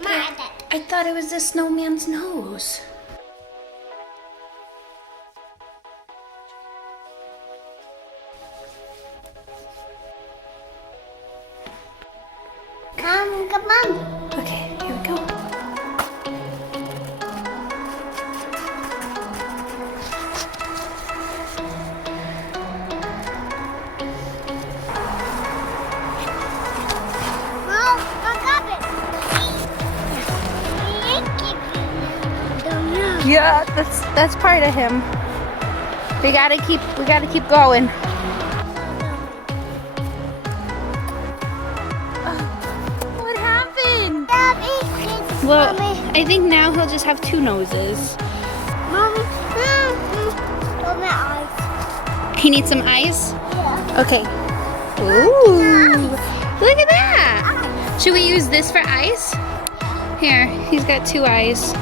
I thought it was the snowman's nose. Come on. Okay, here we go. Yeah, that's part of him. We gotta keep going. What happened? Well, I think now he'll just have two noses. Mommy, my eyes. He needs some ice? Yeah. Okay. Ooh, look at that. Should we use this for ice? Here, he's got two eyes.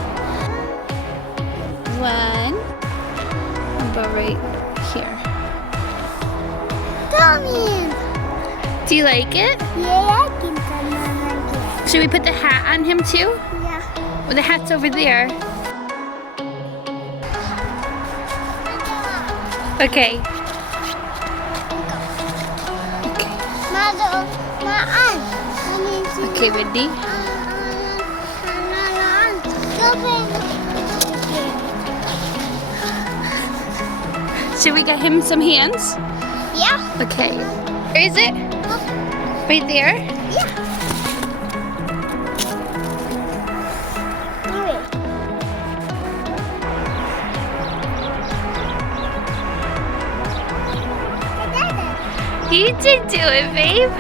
One, about right here. Tommy. Do you like it? Yeah, I can come on. Should we put the hat on him too? Yeah. Well, the hat's over there. Okay. Okay, ready? Should we get him some hands? Yeah. Okay. Where is it? Right there? Yeah. You did do it, babe.